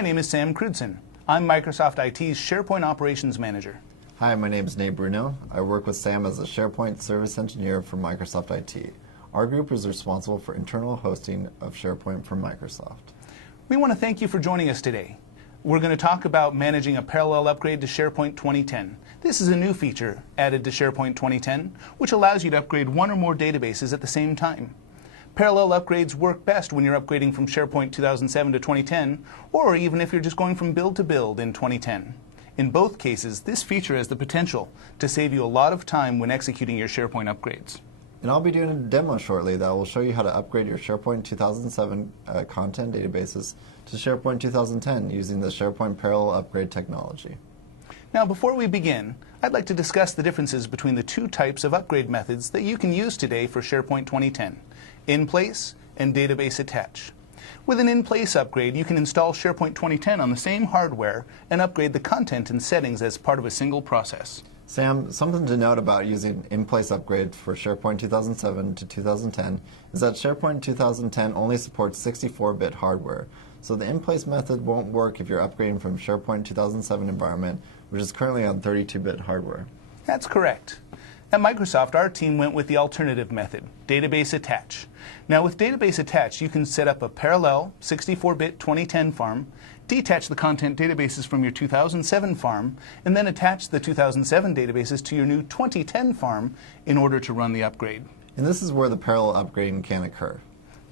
My name is Sam Crudson. I'm Microsoft IT's SharePoint Operations Manager. Hi, my name is Nate Bruno. I work with Sam as a SharePoint Service Engineer for Microsoft IT. Our group is responsible for internal hosting of SharePoint for Microsoft. We want to thank you for joining us today. We're going to talk about managing a parallel upgrade to SharePoint 2010. This is a new feature added to SharePoint 2010, which allows you to upgrade one or more databases at the same time. Parallel upgrades work best when you're upgrading from SharePoint 2007 to 2010, or even if you're just going from build to build in 2010. In both cases, this feature has the potential to save you a lot of time when executing your SharePoint upgrades. And I'll be doing a demo shortly that will show you how to upgrade your SharePoint 2007 content databases to SharePoint 2010 using the SharePoint Parallel Upgrade technology. Now, before we begin, I'd like to discuss the differences between the two types of upgrade methods that you can use today for SharePoint 2010, in-place and database attach. With an in-place upgrade, you can install SharePoint 2010 on the same hardware and upgrade the content and settings as part of a single process. Sam, something to note about using in-place upgrade for SharePoint 2007 to 2010 is that SharePoint 2010 only supports 64-bit hardware, so the in-place method won't work if you're upgrading from SharePoint 2007 environment, which is currently on 32-bit hardware. That's correct. At Microsoft, our team went with the alternative method, database attach. Now, with database attach, you can set up a parallel 64-bit 2010 farm, detach the content databases from your 2007 farm, and then attach the 2007 databases to your new 2010 farm in order to run the upgrade. And this is where the parallel upgrading can occur.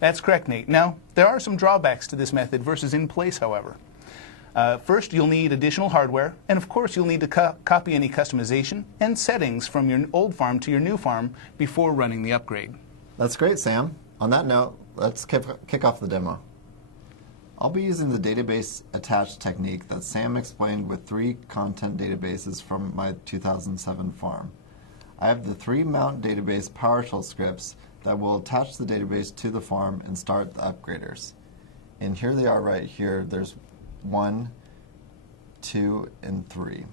That's correct, Nate. Now, there are some drawbacks to this method versus in place, however. First, you'll need additional hardware, and of course you'll need to copy any customization and settings from your old farm to your new farm before running the upgrade. That's great, Sam. On that note, let's kick off the demo. I'll be using the database attach technique that Sam explained with 3 content databases from my 2007 farm. I have the 3 mount database PowerShell scripts that will attach the database to the farm and start the upgraders. And here they are right here. There's 1, 2, and 3.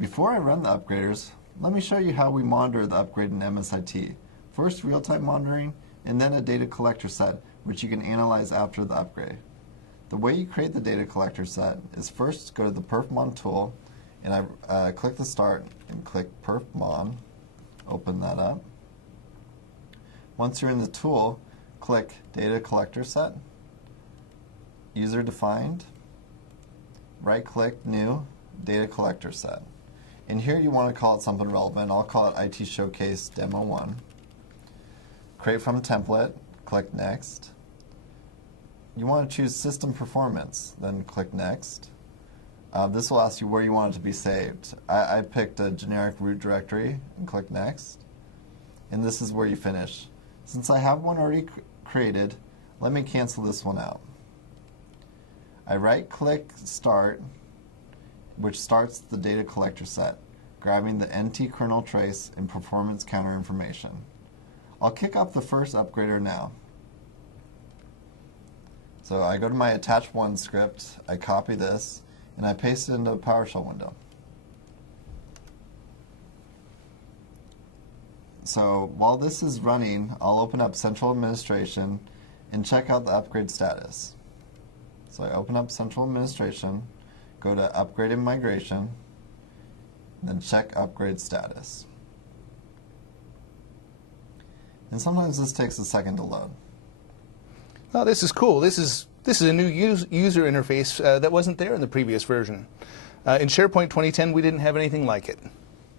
Before I run the upgraders, let me show you how we monitor the upgrade in MSIT. First, real-time monitoring, and then a data collector set, which you can analyze after the upgrade. The way you create the data collector set is first go to the perfmon tool, and I click the start and click perfmon, open that up. Once you're in the tool, click data collector set, user defined, right click new, data collector set. And here you want to call it something relevant. I'll call it IT Showcase Demo 1. Create from template, click next. You want to choose system performance, then click next. This will ask you where you want it to be saved. I picked a generic root directory and click next. And this is where you finish. Since I have one already created, let me cancel this one out. I right-click Start, which starts the data collector set, grabbing the NT kernel trace and performance counter information. I'll kick off the first upgrader now. So I go to my attach one script, I copy this, and I paste it into a PowerShell window. So while this is running, I'll open up Central Administration and check out the upgrade status. So I open up Central Administration, go to Upgrade and Migration, and then check Upgrade Status. And sometimes this takes a second to load. Oh, this is cool. This is a new user interface that wasn't there in the previous version. In SharePoint 2010, we didn't have anything like it.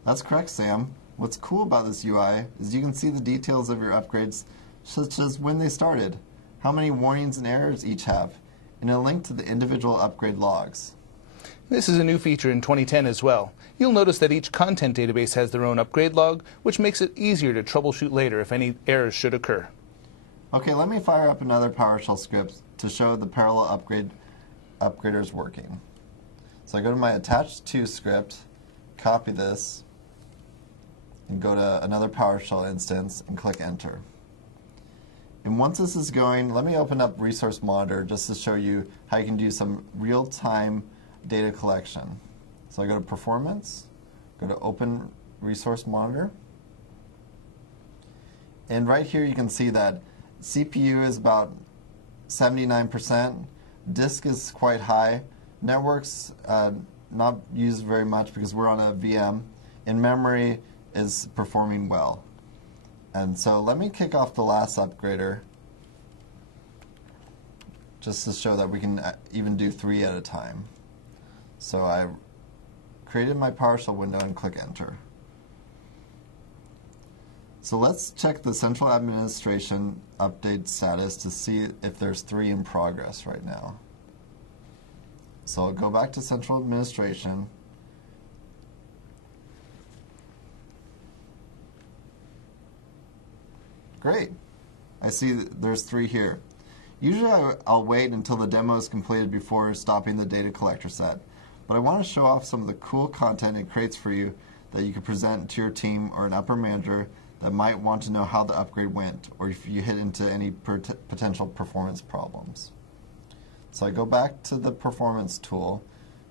That's correct, Sam. What's cool about this UI is you can see the details of your upgrades, such as when they started, how many warnings and errors each have, and a link to the individual upgrade logs. This is a new feature in 2010 as well. You'll notice that each content database has their own upgrade log, which makes it easier to troubleshoot later if any errors should occur. Okay, let me fire up another PowerShell script to show the parallel upgraders working. So I go to my attached to script, copy this, and go to another PowerShell instance and click Enter. And once this is going, let me open up Resource Monitor just to show you how you can do some real-time data collection. So I go to Performance, go to Open Resource Monitor, and right here you can see that CPU is about 79%, Disk is quite high. Networks, not used very much because we're on a VM. In memory is performing well. And so let me kick off the last upgrader just to show that we can even do 3 at a time. So I created my PowerShell window and click Enter. So let's check the central administration update status to see if there's 3 in progress right now. So I'll go back to central administration. Great. I see that there's 3 here. Usually I'll wait until the demo is completed before stopping the data collector set, but I want to show off some of the cool content it creates for you that you can present to your team or an upper manager that might want to know how the upgrade went or if you hit into any potential performance problems. So I go back to the performance tool,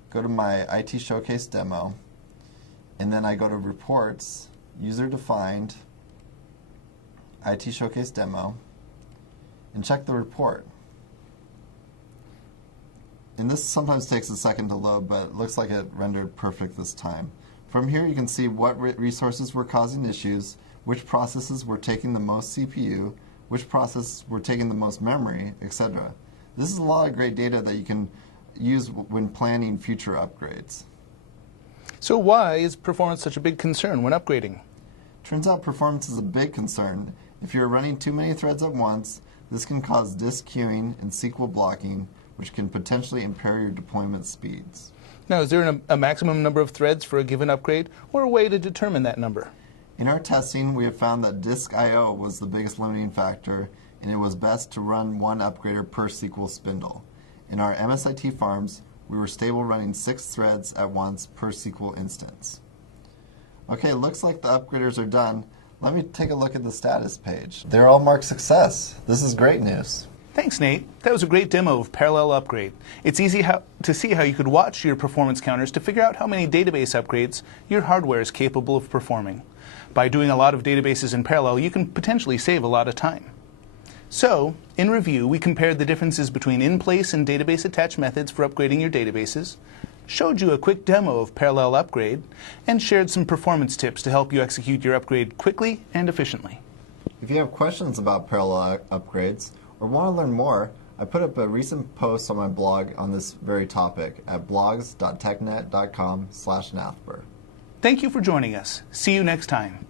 go to my IT Showcase demo, and then I go to Reports, User Defined, IT Showcase demo, and check the report. And this sometimes takes a second to load, but it looks like it rendered perfect this time. From here you can see what resources were causing issues, which processes were taking the most CPU, which processes were taking the most memory, etc. This is a lot of great data that you can use when planning future upgrades. So why is performance such a big concern when upgrading? Turns out performance is a big concern. If you're running too many threads at once, this can cause disk queuing and SQL blocking, which can potentially impair your deployment speeds. Now, is there a maximum number of threads for a given upgrade, or a way to determine that number? In our testing, we have found that disk I/O was the biggest limiting factor, and it was best to run 1 upgrader per SQL spindle. In our MSIT farms, we were stable running 6 threads at once per SQL instance. Okay, looks like the upgraders are done. Let me take a look at the status page. They're all marked success. This is great news. Thanks, Nate. That was a great demo of Parallel Upgrade. It's easy to see how you could watch your performance counters to figure out how many database upgrades your hardware is capable of performing. By doing a lot of databases in parallel, you can potentially save a lot of time. So, in review, we compared the differences between in-place and database attached methods for upgrading your databases, showed you a quick demo of Parallel Upgrade, and shared some performance tips to help you execute your upgrade quickly and efficiently. If you have questions about parallel upgrades or want to learn more, I put up a recent post on my blog on this very topic at blogs.technet.com/NAFBR. Thank you for joining us. See you next time.